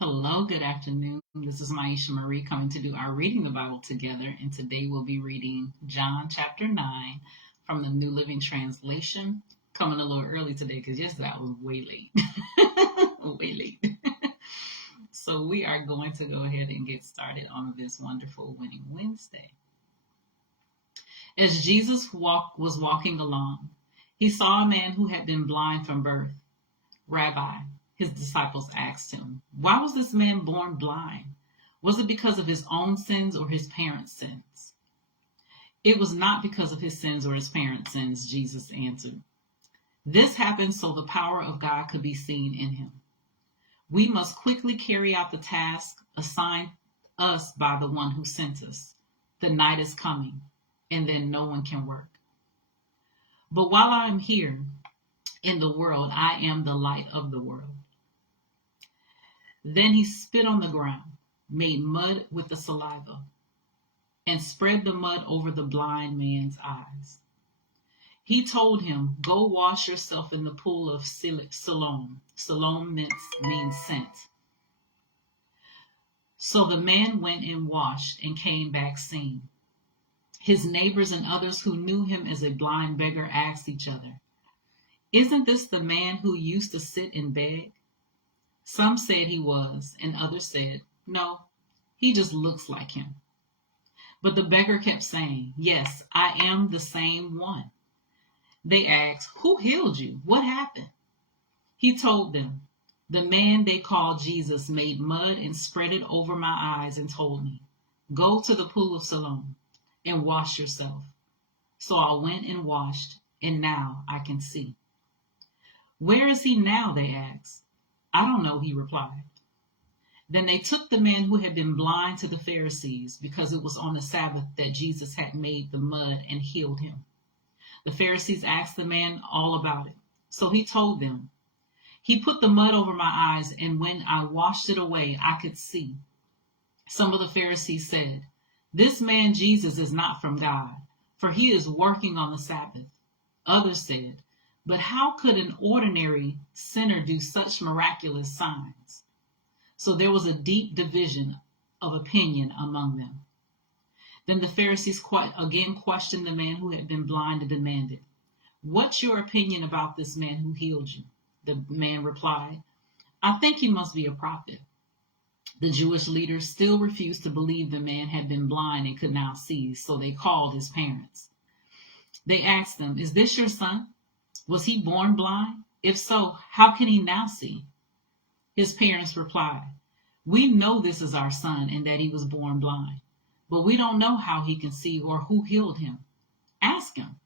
Hello, good afternoon. This is Myesha Marie coming to do our reading the Bible together, and today we'll be reading John chapter 9 from the New Living Translation. Coming a little early today because yesterday I was way late. Way late. So we are going to go ahead and get started on this wonderful Winning Wednesday. As Jesus was walking along, he saw a man who had been blind from birth. Rabbi, his disciples asked him, why was this man born blind? Was it because of his own sins or his parents' sins? It was not because of his sins or his parents' sins, Jesus answered. This happened so the power of God could be seen in him. We must quickly carry out the task assigned us by the one who sent us. The night is coming, and then no one can work. But while I am here in the world, I am the light of the world. Then he spit on the ground, made mud with the saliva, and spread the mud over the blind man's eyes. He told him, go wash yourself in the pool of Siloam. Siloam means sent. So the man went and washed and came back seeing. His neighbors and others who knew him as a blind beggar asked each other, isn't this the man who used to sit and beg? Some said he was, and others said, no, he just looks like him. But the beggar kept saying, yes, I am the same one. They asked, who healed you? What happened? He told them, the man they called Jesus made mud and spread it over my eyes and told me, go to the pool of Siloam and wash yourself. So I went and washed, and now I can see. Where is he now? They asked. I don't know, he replied. Then they took the man who had been blind to the Pharisees because it was on the Sabbath that Jesus had made the mud and healed him. The Pharisees asked the man all about it. So he told them, he put the mud over my eyes, and when I washed it away, I could see. Some of the Pharisees said, this man Jesus is not from God, for he is working on the Sabbath. Others said, but how could an ordinary sinner do such miraculous signs? So there was a deep division of opinion among them. Then the Pharisees again questioned the man who had been blind and demanded, what's your opinion about this man who healed you? The man replied, I think he must be a prophet. The Jewish leaders still refused to believe the man had been blind and could now see, so they called his parents. They asked them, is this your son? Was he born blind? If so, how can he now see? His parents replied, we know this is our son and that he was born blind, but we don't know how he can see or who healed him. Ask him.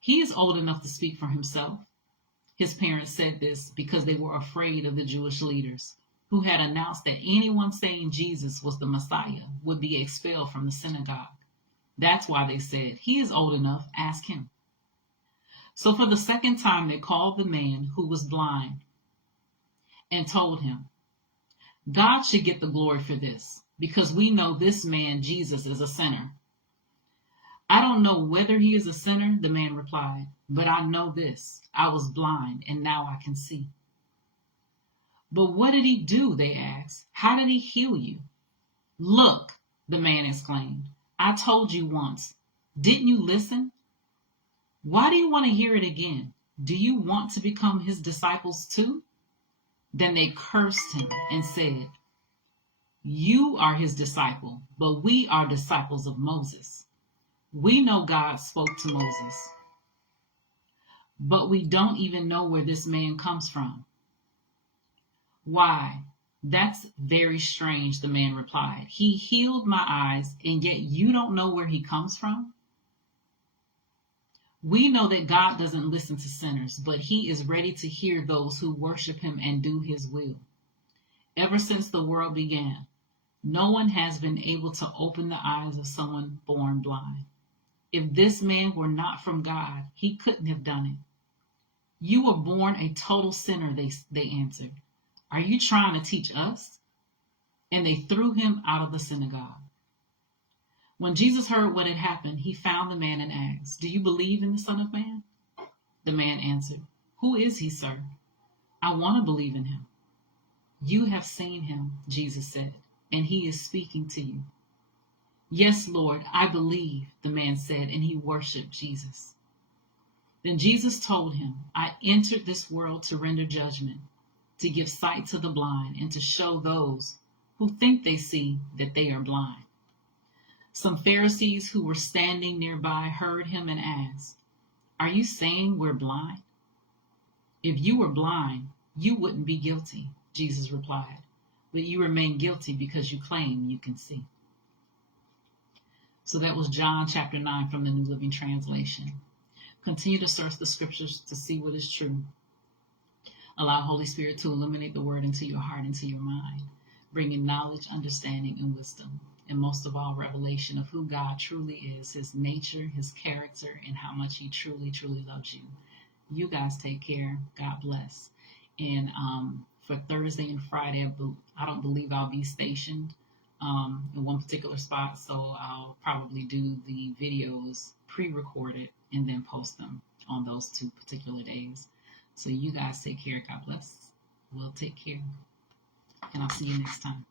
He is old enough to speak for himself. His parents said this because they were afraid of the Jewish leaders, who had announced that anyone saying Jesus was the Messiah would be expelled from the synagogue. That's why they said, he is old enough, ask him. So for the second time, they called the man who was blind and told him, God should get the glory for this, because we know this man, Jesus, is a sinner. I don't know whether he is a sinner, the man replied, but I know this, I was blind and now I can see. But what did he do? They asked. How did he heal you? Look, the man exclaimed, I told you once. Didn't you listen? Why do you want to hear it again? Do you want to become his disciples too? Then they cursed him and said, you are his disciple, but we are disciples of Moses. We know God spoke to Moses, but we don't even know where this man comes from. Why, that's very strange, the man replied. He healed my eyes, and yet you don't know where he comes from? We know that God doesn't listen to sinners, but he is ready to hear those who worship him and do his will. Ever since the world began, no one has been able to open the eyes of someone born blind. If this man were not from God, he couldn't have done it. You were born a total sinner, they answered. Are you trying to teach us? And they threw him out of the synagogue. When Jesus heard what had happened, he found the man and asked, do you believe in the Son of Man? The man answered, who is he, sir? I want to believe in him. You have seen him, Jesus said, and he is speaking to you. Yes, Lord, I believe, the man said, and he worshiped Jesus. Then Jesus told him, I entered this world to render judgment, to give sight to the blind, and to show those who think they see that they are blind. Some Pharisees who were standing nearby heard him and asked, Are you saying we're blind? If you were blind, you wouldn't be guilty, Jesus replied, but you remain guilty because you claim you can see. So that was John chapter 9 from the New Living Translation. Continue to search the scriptures to see what is true. Allow Holy Spirit to illuminate the word into your heart, into your mind, bringing knowledge, understanding, and wisdom, and most of all, revelation of who God truly is, his nature, his character, and how much he truly, truly loves you. You guys take care. God bless. And for Thursday and Friday, I don't believe I'll be stationed in one particular spot, so I'll probably do the videos pre-recorded and then post them on those 2 particular days. So you guys take care. God bless. We'll take care. And I'll see you next time.